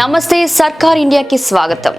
నమస్తే సర్కార్ ఇండియాకి స్వాగతం.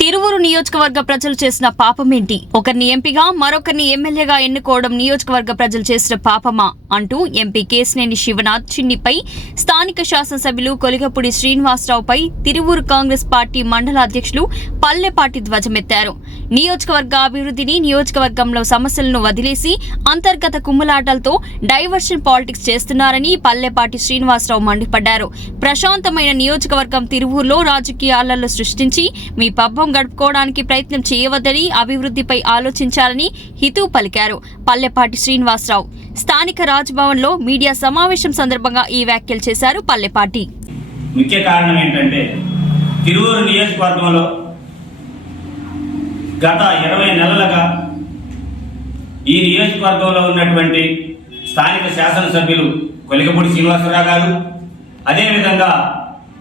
తిరువూరు నియోజకవర్గ ప్రజలు చేసిన పాపమేంటి? ఒకరిని ఎంపీగా మరొకరిని ఎమ్మెల్యేగా ఎన్నుకోవడం నియోజకవర్గ ప్రజలు చేసిన పాపమా అంటూ ఎంపీ కేశినేని శివనాథ్ చిన్నిపై, స్థానిక శాసనసభ్యులు కొలిగపూడి శ్రీనివాసరావుపై తిరువూరు కాంగ్రెస్ పార్టీ మండల అధ్యక్షులు పల్లెపాటి ధ్వజమెత్తారు. నియోజకవర్గ అభివృద్ధిని, నియోజకవర్గంలో సమస్యలను వదిలేసి అంతర్గత కుమ్ములాటలతో డైవర్షన్ పాలిటిక్స్ చేస్తున్నారని పల్లెపాటి శ్రీనివాసరావు మండిపడ్డారు. ప్రశాంతమైన నియోజకవర్గం తిరువూరులో రాజకీయాలను సృష్టించి మీ పబ్బం గడుపుకోవడానికి ప్రయత్నం చేయవద్దని, అభివృద్ధిపై ఆలోచించాలని హితవు పలికారు. పల్లెపాటి శ్రీనివాసరావు స్థానిక రాజ్భవన్ లో మీడియా సమావేశం సందర్భంగా ఈ వ్యాఖ్యలు చేశారు. పల్లెపాటి ముఖ్య కారణం ఏంటంటే తిరువూరు నియోజకవర్గంలో గత 20 నెలలుగా ఈ నియోజకవర్గంలో ఉన్నటువంటి స్థానిక శాసనసభ్యులు కొలిగపూడి శ్రీనివాసరావు గారు, అదేవిధంగా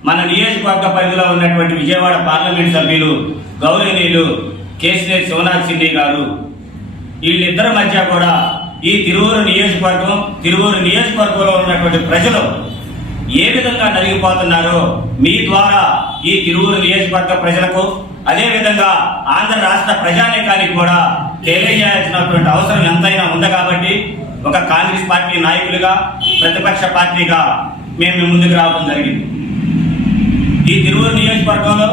మన నియోజకవర్గ పరిధిలో ఉన్నటువంటి విజయవాడ పార్లమెంట్ సభ్యులు గౌరవనీయులు కేశినేని శివనాథ్ చిన్ని గారు, వీళ్ళిద్దరి మధ్య కూడా ఈ తిరువూరు నియోజకవర్గంలో ఉన్నటువంటి ప్రజలు ఏ విధంగా నలిగిపోతున్నారో మీ ద్వారా ఈ తిరువూరు నియోజకవర్గ ప్రజలకు, అదేవిధంగా ఆంధ్ర రాష్ట్ర ప్రజానీకానికి కూడా తెలియజేయాల్సినటువంటి అవసరం ఎంతైనా ఉంది. కాబట్టి ఒక కాంగ్రెస్ పార్టీ నాయకులుగా, ప్రతిపక్ష పార్టీగా మేము ముందుకు రావడం జరిగింది. ఈ తిరువూరు నియోజకవర్గంలో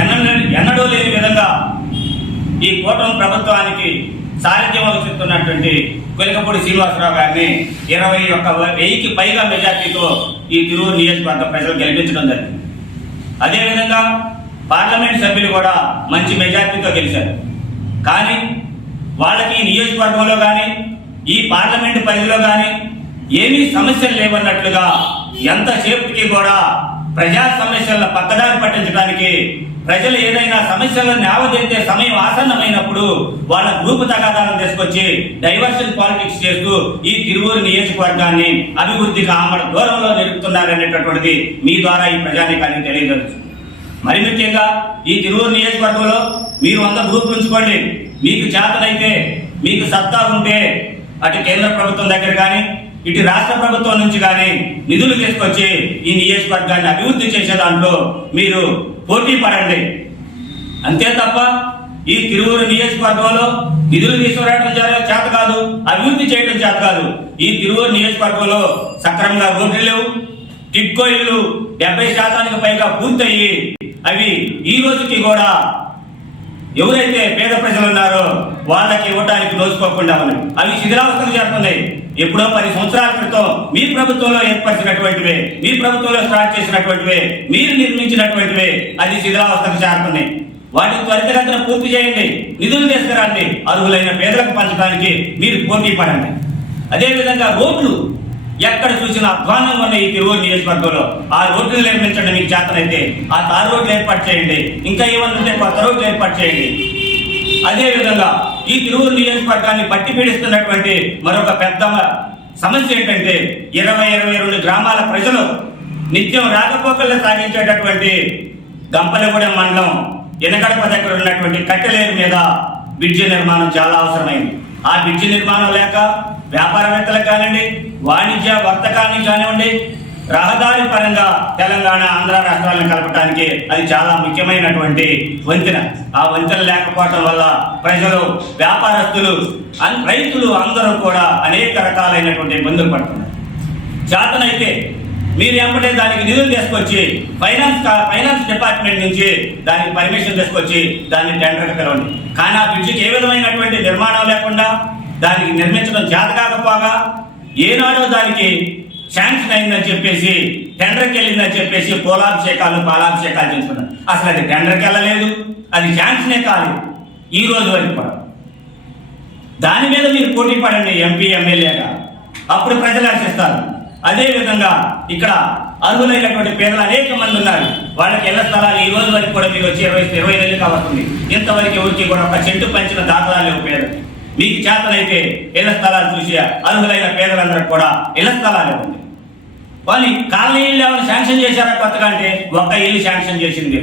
ఎన్నడూ లేని విధంగా ఈ కూటమి ప్రభుత్వానికి సారథ్యం వహిస్తున్నటువంటి కొలిగపూడి శ్రీనివాసరావు గారిని 21,000కి పైగా మెజార్టీతో ఈ తిరువూరు నియోజకవర్గ ప్రజలు గెలిపించడం జరిగింది. అదేవిధంగా పార్లమెంట్ సభ్యులు కూడా మంచి మెజార్టీతో గెలిచారు. కానీ వాళ్ళకి ఈ నియోజకవర్గంలో కానీ, ఈ పార్లమెంటు పరిధిలో కానీ ఏమీ సమస్యలు లేవన్నట్లుగా ఎంతసేపటికి కూడా ప్రజా సమస్యలను పక్కదారి పట్టించడానికి, ప్రజలు ఏదైనా సమస్యలను నావదెత్తే సమయం ఆసన్నమైనప్పుడు వాళ్ళ గ్రూపు తగాదాలను తీసుకొచ్చి డైవర్షన్ పాలిటిక్స్ చేస్తూ ఈ తిరువూరు నియోజకవర్గాన్ని అభివృద్ధికి ఆమడ దూరంలో నిలుపుతున్నారనేటటువంటిది మీ ద్వారా ఈ ప్రజానీకానికి తెలియజేస్తుంది. మరి ముఖ్యంగా ఈ తిరువూరు నియోజకవర్గంలో మీరు 100 గ్రూపులు ఉంచుకోండి. మీకు చేతనైతే, మీకు సత్తా ఉంటే అటు కేంద్ర ప్రభుత్వం దగ్గర కానీ, ఇటు రాష్ట్ర ప్రభుత్వం నుంచి కానీ నిధులు తీసుకొచ్చి ఈ నియోజకవర్గాన్ని అభివృద్ధి చేసే దాంట్లో మీరు పోటీ పడండి. అంతే తప్ప ఈ తిరువూరు నియోజకవర్గంలో నిధులు తీసుకురావడం చేత కాదు, అభివృద్ధి చేయడం చేత కాదు. ఈ తిరువూరు నియోజకవర్గంలో సక్రమంగా రోడ్లు లేవు. టిడ్కో ఇల్లు 70% పైగా పూర్తయ్యి అవి ఈ రోజుకి కూడా ఎవరైతే పేద ప్రజలు ఉన్నారో వాళ్ళకి ఇవ్వడానికి నోచుకోకుండా ఉన్నాయి. అవి శిథిలావస్థకు చేరుతున్నాయి. ఎప్పుడో 10 సంవత్సరాల క్రితం మీ ప్రభుత్వంలో ఏర్పరిచినటువంటివే, మీ ప్రభుత్వంలో స్టార్ట్ చేసినటువంటివే, మీరు నిర్మించినటువంటివే అది శిథిలావస్థకు చేరుతున్నాయి. వాటిని త్వరితగతిన పూర్తి చేయండి, నిధులు తీసుకురండి, అర్హులైన పేదలకు పంచడానికి మీరు పోటీ పడండి. అదేవిధంగా రోడ్లు ఎక్కడ చూసినా అధ్వానంగా ఉన్న ఈ తిరువూరు నియోజకవర్గంలో ఆ రోడ్లు నిర్మించండి. మీకు చేతనైతే ఆ తారు రోడ్లు ఏర్పాటు చేయండి. ఇంకా ఏమన్నా ఉంటే కొత్త రోడ్లు ఏర్పాటు చేయండి. అదేవిధంగా ఈ తిరువూరు నియోజకవర్గాన్ని పట్టి పీడిస్తున్నటువంటి మరొక పెద్ద సమస్య ఏంటంటే 22 గ్రామాల ప్రజలు నిత్యం రాకపోకలు సాగించేటటువంటి గంపలగూడెం మండలం ఎనగడప దగ్గర ఉన్నటువంటి కట్టెలేరు మీద బ్రిడ్జి నిర్మాణం చాలా అవసరమైంది. ఆ బ్రిడ్జి నిర్మాణం లేక వ్యాపారవేత్తలకు కానివ్వండి, వాణిజ్య వర్తకానికి కానివ్వండి, రహదారి పరంగా తెలంగాణ, ఆంధ్ర రాష్ట్రాలను కలపడానికి అది చాలా ముఖ్యమైనటువంటి వంతెన. ఆ వంతెన లేకపోవటం వల్ల ప్రజలు, వ్యాపారస్తులు, రైతులు అందరూ కూడా అనేక రకాలైనటువంటి ఇబ్బందులు పడుతున్నారు. చేతనైతే మీరు ఎంపటే దానికి నిధులు తీసుకొచ్చి ఫైనాన్స్ డిపార్ట్మెంట్ నుంచి దానికి పర్మిషన్ తీసుకొచ్చి దాన్ని టెండర్కి పిలవండి. కానీ ఆ బ్రిడ్జికి ఏ విధమైనటువంటి నిర్మాణం లేకుండా, దానికి నిర్మించడం చేత కాకపోగా, ఏనాడో దానికి శాంక్షన్ అయిందని చెప్పేసి, టెండర్కి వెళ్ళిందని చెప్పేసి పాలాభిషేకాలు చేస్తున్నారు. అసలు అది టెండర్కి వెళ్ళలేదు, అది శాంక్షనే కాలేదు ఈ రోజు వరకు కూడా. దాని మీద మీరు పోటీ పడండి ఎంపీ, ఎమ్మెల్యేగా, అప్పుడు ప్రజలు ఆశిస్తారు. అదేవిధంగా ఇక్కడ అర్హులైనటువంటి పేదలు అనేక మంది ఉన్నారు. వాళ్ళకి ఇళ్ల స్థలాలు ఈ రోజు వరకు కూడా మీరు వచ్చి 20 నెలలు కావస్తుంది. ఇంతవరకు ఎవరికి కూడా ఒక చెట్టు పంచిన దాఖలాలు లేవు పేదలు. మీకు చేతనైతే ఇళ్ల స్థలాలు చూసి అర్హులైన పేదలందరూ కూడా ఇళ్ల స్థలాలు ఉంది. వాళ్ళు కాలనీ ఇల్లు ఏమైనా శాంక్షన్ చేశారా కొత్తగా అంటే ఒక్క ఇల్లు శాంక్షన్ చేసింది.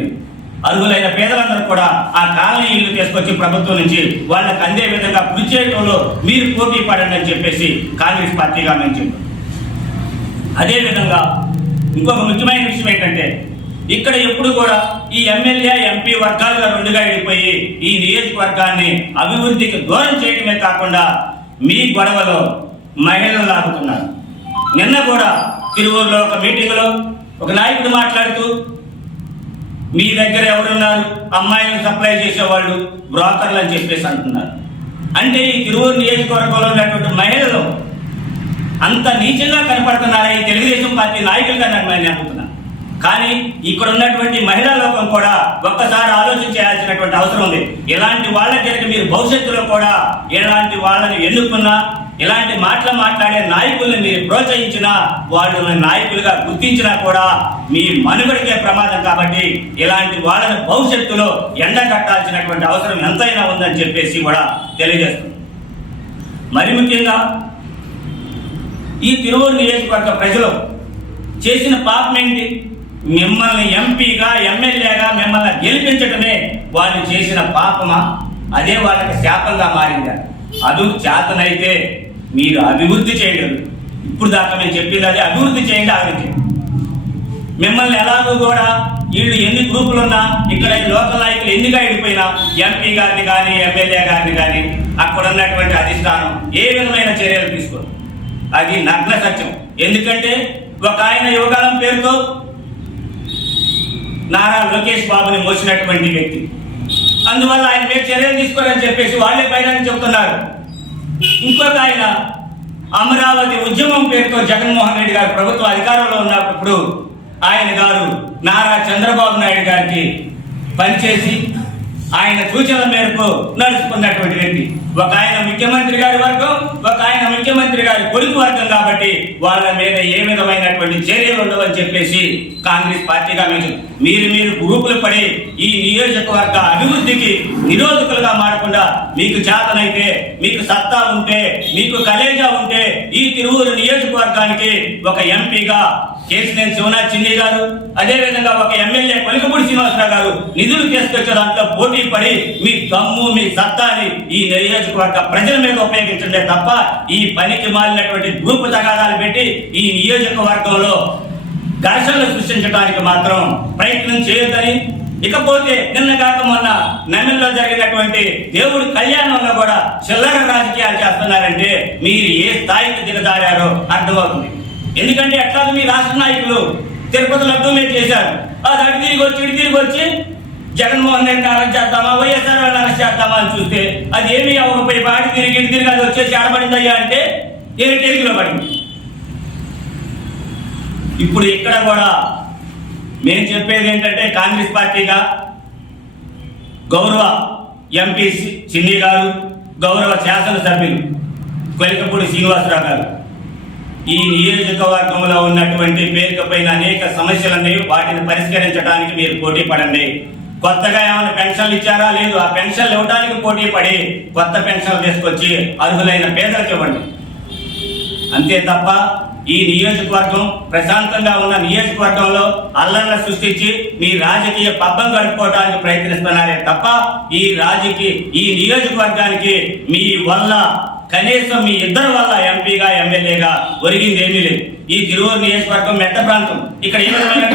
అర్హులైన పేదలందరూ కూడా ఆ కాలనీ ఇల్లు తీసుకొచ్చి ప్రభుత్వం నుంచి వాళ్ళకి అందే విధంగా కృషి చేయడంలో మీరు పోటీ పడండి అని చెప్పేసి కాంగ్రెస్ పార్టీగా మేము చెప్పాం. అదేవిధంగా ఇంకొక ముఖ్యమైన విషయం ఏంటంటే ఇక్కడ ఎప్పుడు కూడా ఈ ఎమ్మెల్యే ఎంపీ వర్గాలుగా రెండుగా విడిపోయి ఈ నియోజకవర్గాన్ని అభివృద్ధికి దూరం చేయడమే కాకుండా మీ గొడవలో మహిళలు లాగుతున్నారు. నిన్న కూడా తిరువూరులో ఒక మీటింగ్లో ఒక నాయకుడు మాట్లాడుతూ మీ దగ్గర ఎవరున్నారు, అమ్మాయిలను సప్లై చేసేవాళ్ళు బ్రోకర్లు అని చెప్పేసి అంటున్నారు. అంటే ఈ తిరువూరు నియోజకవర్గంలో ఉన్నటువంటి మహిళలు అంత నీచంగా కనపడుతున్నారా ఈ తెలుగుదేశం పార్టీ నాయకులుగా నేను అడుగుతున్నాను. కానీ ఇక్కడ ఉన్నటువంటి మహిళా లోకం కూడా ఒక్కసారి ఆలోచన చేయాల్సినటువంటి అవసరం ఉంది. ఇలాంటి వాళ్ళ దగ్గర మీరు భవిష్యత్తులో కూడా ఇలాంటి వాళ్ళని ఎన్నుకున్నా, ఇలాంటి మాటలు మాట్లాడే నాయకుల్ని మీరు ప్రోత్సహించినా, వాళ్ళని నాయకులుగా గుర్తించినా కూడా మీ మనుగడికే ప్రమాదం. కాబట్టి ఇలాంటి వాళ్ళని భవిష్యత్తులో ఎండగట్టాల్సినటువంటి అవసరం ఎంతైనా ఉందని చెప్పేసి కూడా తెలియజేస్తుంది. మరి ముఖ్యంగా ఈ తిరువూరు నియోజకవర్గ ప్రజలు చేసిన పాపం ఏంటి? మిమ్మల్ని ఎంపీగా ఎమ్మెల్యేగా మిమ్మల్ని గెలిపించడమే వాళ్ళు చేసిన పాపమా? అదే వాళ్ళకి శాపంగా మారిందా? అది చేతనైతే మీరు అభివృద్ధి చేయగలరు. ఇప్పుడు దాకా మేము చెప్పింది అదే, అభివృద్ధి చేయండి, అభివృద్ధి. మిమ్మల్ని ఎలాగో కూడా వీళ్ళు ఎన్ని గ్రూపులున్నా, ఇక్కడ లోకల్ నాయకులు ఎన్నిగా విడిపోయినా ఎంపీ గారిని కానీ ఎమ్మెల్యే గారిని కానీ అక్కడ ఉన్నటువంటి అధిష్టానం ఏ విధమైన చర్యలు తీసుకోరు. అది నగ్న సత్యం. ఎందుకంటే ఒక ఆయన యువకాలం పేరుతో నారా లోకేష్ బాబుని మోసినటువంటి వ్యక్తి, అందువల్ల ఆయన మీద చర్యలు తీసుకోరని చెప్పేసి వాళ్ళే పైన చెప్తున్నారు. ఇంకొక ఆయన అమరావతి ఉద్యమం పేరుతో జగన్మోహన్ రెడ్డి గారు ప్రభుత్వ అధికారంలో ఉన్నప్పుడు ఆయన గారు నారా చంద్రబాబు నాయుడు గారికి పనిచేసి ఆయన సూచనల మేరకు నడుచుకున్నటువంటి వ్యక్తి. ఒక ఆయన ముఖ్యమంత్రి గారి వర్గం, ఒక ఆయన ముఖ్యమంత్రి గారి కొడుకు వర్గం. కాబట్టి వాళ్ళ మీద ఏ విధమైనటువంటి చర్యలు ఉండవని చెప్పేసి కాంగ్రెస్ పార్టీగా మీరు గ్రూపులు పడి ఈ నియోజకవర్గ అభివృద్ధికి నిరోధకులుగా మారకుండా మీకు చేతనైతే, మీకు సత్తా ఉంటే, మీకు కలేజా ఉంటే ఈ తిరువూరు నియోజకవర్గానికి ఒక ఎంపీగా కేసినేని శివనాథ్ చిన్ని గారు, అదేవిధంగా ఒక ఎమ్మెల్యే కొలికపూడి శ్రీనివాసరావు గారు నిధులు తీసుకొచ్చే దాంట్లో పోటీ పడి మీ దమ్ము, మీ సత్తాని ఈ నియోజకవర్గ ప్రజల మీద ఉపయోగించండి తప్ప ఈ పనికి మాలినటువంటి గ్రూపు తగాదాలు పెట్టి ఈ నియోజకవర్గంలో ఘర్షణలు సృష్టించడానికి మాత్రం ప్రయత్నం చేయొద్దని. ఇకపోతే నిన్న కాక మొన్న నమిల్లో జరిగినటువంటి దేవుడి కళ్యాణంలో కూడా చిల్లర రాజకీయాలు చేస్తున్నారంటే మీరు ఏ స్థాయికి దిగజారారో అర్థమవుతుంది. ఎందుకంటే ఎట్లా మీ రాష్ట్ర నాయకులు తిరుపతి లడ్డూ మీద చేశారు, అది అటు తిరిగి వచ్చి జగన్మోహన్ రెడ్డిని అరెస్ట్ చేద్దామా, వైఎస్ఆర్ అరెస్ట్ చేద్దామా అని చూస్తే అది ఏమి అవ్వకపోయి బాటి తిరిగి అది వచ్చేసి ఆడబడిందయ్యా అంటే ఏమి తెలుగులో పడింది. ఇప్పుడు ఇక్కడ కూడా మేము చెప్పేది ఏంటంటే కాంగ్రెస్ పార్టీగా గౌరవ ఎంపీ చిన్ని గారు, గౌరవ శాసనసభ్యులు కొలికపూడి శ్రీనివాసరావు గారు ఈ నియోజకవర్గంలో ఉన్నటువంటి పేరుపైన అనేక సమస్యలన్నీ వాటిని పరిష్కరించడానికి మీరు పోటీ పడండి. కొత్తగా ఏమైనా పెన్షన్లు ఇచ్చారా? లేదు. ఆ పెన్షన్లు ఇవ్వడానికి పోటీ పడి కొత్త పెన్షన్లు తీసుకొచ్చి అర్హులైన పేదలకు ఇవ్వండి. అంతే తప్ప ఈ నియోజకవర్గం ప్రశాంతంగా ఉన్న నియోజకవర్గంలో అల్లర్లు సృష్టించి మీ రాజకీయ పబ్బం గడుపుకోవడానికి ప్రయత్నిస్తున్నారే తప్ప ఈ నియోజకవర్గానికి మీ వల్ల కనీసం మీ ఇద్దరు వల్ల ఎంపీగా ఎమ్మెల్యేగా ఒరిగింది ఏమీ లేదు. ఈ తిరువూరు నియోజకవర్గం మెట్ట ప్రాంతం. ఇక్కడ ఏ విధమైన